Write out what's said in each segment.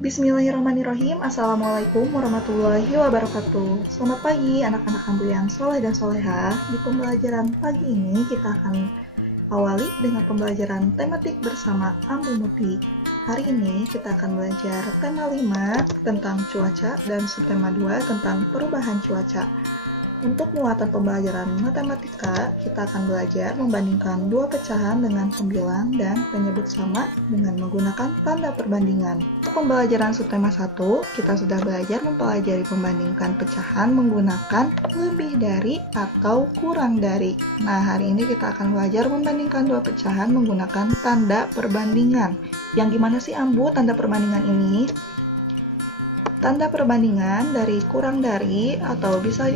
Bismillahirrahmanirrahim. Assalamualaikum warahmatullahi wabarakatuh. Selamat pagi anak-anak Ambu yang soleh dan soleha. Di pembelajaran pagi ini kita akan awali dengan pembelajaran tematik bersama Ambu Muti. Hari ini kita akan belajar tema 5 tentang cuaca dan subtema 2 tentang perubahan cuaca. Untuk muatan pembelajaran matematika, kita akan belajar membandingkan dua pecahan dengan pembilang dan penyebut sama dengan menggunakan tanda perbandingan. Untuk pembelajaran subtema 1, kita sudah belajar mempelajari membandingkan pecahan menggunakan lebih dari atau kurang dari. Nah, hari ini kita akan belajar membandingkan dua pecahan menggunakan tanda perbandingan. Yang gimana sih Ambu tanda perbandingan ini? Tanda perbandingan dari kurang dari atau bisa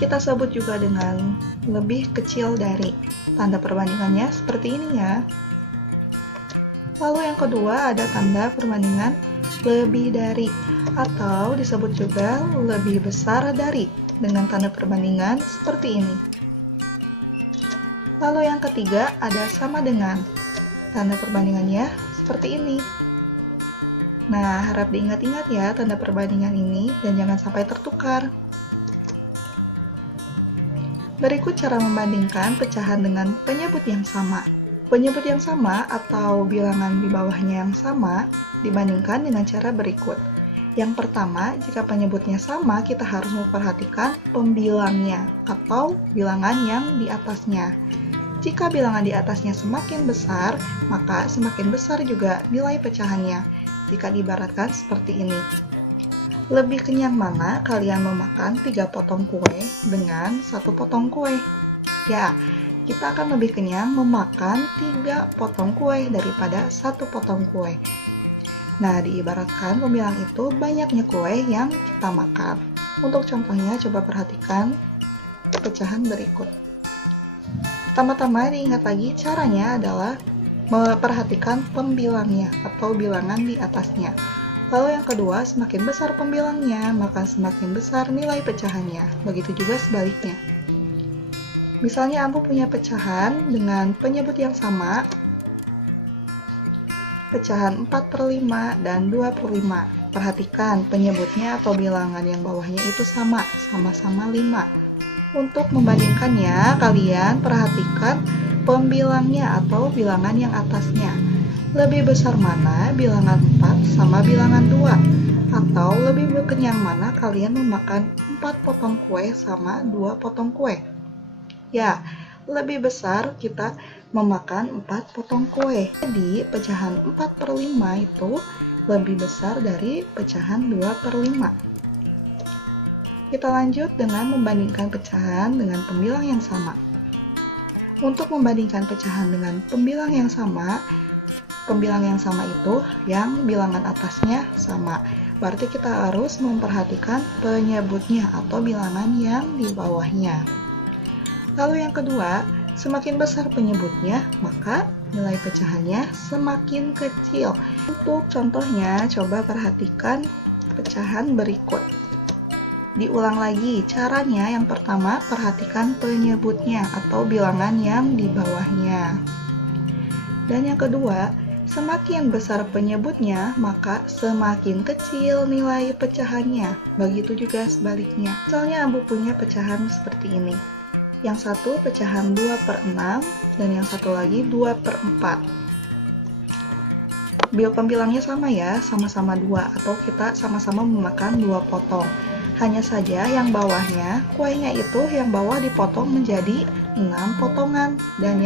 kita sebut juga dengan lebih kecil dari. Tanda perbandingannya seperti ini ya. Lalu yang kedua ada tanda perbandingan lebih dari atau disebut juga lebih besar dari dengan tanda perbandingan seperti ini. Lalu yang ketiga ada sama dengan. Tanda perbandingannya seperti ini. Nah, harap diingat-ingat ya tanda perbandingan ini dan jangan sampai tertukar. Berikut cara membandingkan pecahan dengan penyebut yang sama. Penyebut yang sama atau bilangan di bawahnya yang sama dibandingkan dengan cara berikut. Yang pertama, jika penyebutnya sama, kita harus memperhatikan pembilangnya atau bilangan yang di atasnya. Jika bilangan di atasnya semakin besar, maka semakin besar juga nilai pecahannya. Jika diibaratkan seperti ini. Lebih kenyang mana kalian memakan 3 potong kue dengan 1 potong kue? Ya, kita akan lebih kenyang memakan 3 potong kue daripada 1 potong kue. Nah, diibaratkan pembilang itu banyaknya kue yang kita makan. Untuk contohnya, coba perhatikan pecahan berikut. Pertama-tama diingat lagi caranya adalah memperhatikan pembilangnya atau bilangan di atasnya. Lalu yang kedua, semakin besar pembilangnya, maka semakin besar nilai pecahannya. Begitu juga sebaliknya. Misalnya Ambu punya pecahan dengan penyebut yang sama, pecahan 4/5 dan 2/5. Perhatikan penyebutnya atau bilangan yang bawahnya itu sama-sama 5. Untuk membandingkannya, kalian perhatikan pembilangnya atau bilangan yang atasnya. Lebih besar mana bilangan 4 sama bilangan 2? Atau lebih kenyang mana kalian memakan 4 potong kue sama 2 potong kue? Ya, lebih besar kita memakan 4 potong kue. Jadi, pecahan 4/5 itu lebih besar dari pecahan 2/5. Kita lanjut dengan membandingkan pecahan dengan pembilang yang sama. Untuk membandingkan pecahan dengan pembilang yang sama, pembilang yang sama itu yang bilangan atasnya sama. Berarti kita harus memperhatikan penyebutnya atau bilangan yang di bawahnya. Lalu yang kedua, semakin besar penyebutnya, maka nilai pecahannya semakin kecil. Untuk contohnya, coba perhatikan pecahan berikut. Diulang lagi, caranya yang pertama perhatikan penyebutnya atau bilangan yang di bawahnya. Dan yang kedua, semakin besar penyebutnya, maka semakin kecil nilai pecahannya. Begitu juga sebaliknya. Misalnya Ambu punya pecahan seperti ini. Yang satu pecahan 2/6 dan yang satu lagi 2/4. Pembilangnya sama ya, sama-sama 2 atau kita sama-sama memakan 2 potong. Hanya saja yang bawahnya, kuenya itu yang bawah dipotong menjadi 6 potongan dan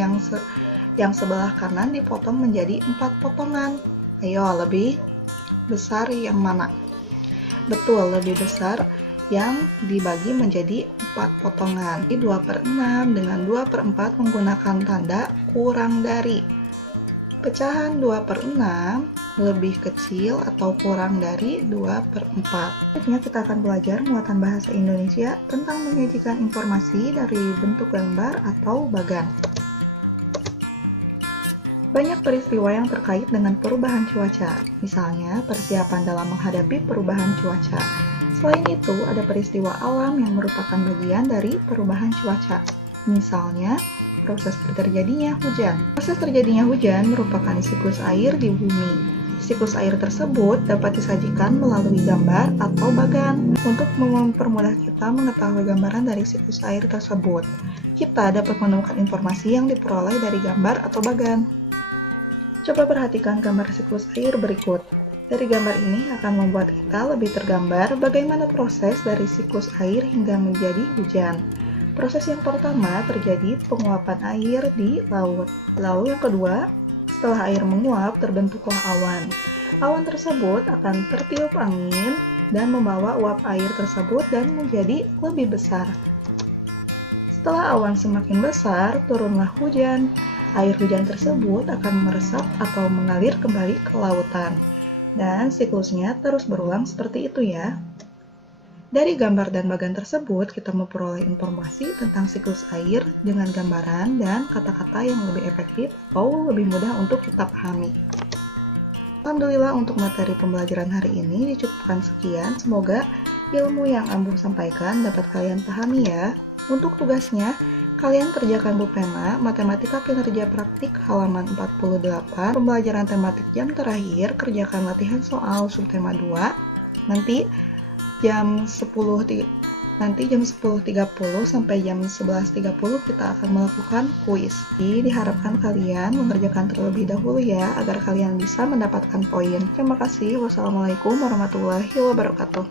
yang sebelah kanan dipotong menjadi 4 potongan. Ayo, lebih besar yang mana? Betul, lebih besar yang dibagi menjadi 4 potongan. 2/6 dengan 2/4 menggunakan tanda kurang dari. Pecahan 2/6 lebih kecil atau kurang dari 2/4. Selanjutnya kita akan belajar muatan bahasa Indonesia tentang menyajikan informasi dari bentuk gambar atau bagan. Banyak peristiwa yang terkait dengan perubahan cuaca, misalnya persiapan dalam menghadapi perubahan cuaca. Selain itu, ada peristiwa alam yang merupakan bagian dari perubahan cuaca, misalnya proses terjadinya hujan. Proses terjadinya hujan merupakan siklus air di bumi. Siklus air tersebut dapat disajikan melalui gambar atau bagan. Untuk mempermudah kita mengetahui gambaran dari siklus air tersebut, kita dapat menemukan informasi yang diperoleh dari gambar atau bagan. Coba perhatikan gambar siklus air berikut. Dari gambar ini akan membuat kita lebih tergambar bagaimana proses dari siklus air hingga menjadi hujan. Proses yang pertama terjadi penguapan air di laut. Lalu yang kedua, setelah air menguap, terbentuklah awan. Awan tersebut akan tertiup angin dan membawa uap air tersebut dan menjadi lebih besar. Setelah awan semakin besar, turunlah hujan. Air hujan tersebut akan meresap atau mengalir kembali ke lautan. Dan siklusnya terus berulang seperti itu ya. Dari gambar dan bagan tersebut, kita memperoleh informasi tentang siklus air dengan gambaran dan kata-kata yang lebih efektif atau lebih mudah untuk kita pahami. Alhamdulillah untuk materi pembelajaran hari ini dicukupkan sekian. Semoga ilmu yang Ambu sampaikan dapat kalian pahami ya. Untuk tugasnya, kalian kerjakan buku pena Matematika Kinerja Praktik halaman 48, pembelajaran tematik jam terakhir, kerjakan latihan soal subtema 2. Nanti jam 10.30 sampai jam 11.30 kita akan melakukan kuis. Jadi diharapkan kalian mengerjakan terlebih dahulu ya, agar kalian bisa mendapatkan poin. Terima kasih. Wassalamualaikum warahmatullahi wabarakatuh.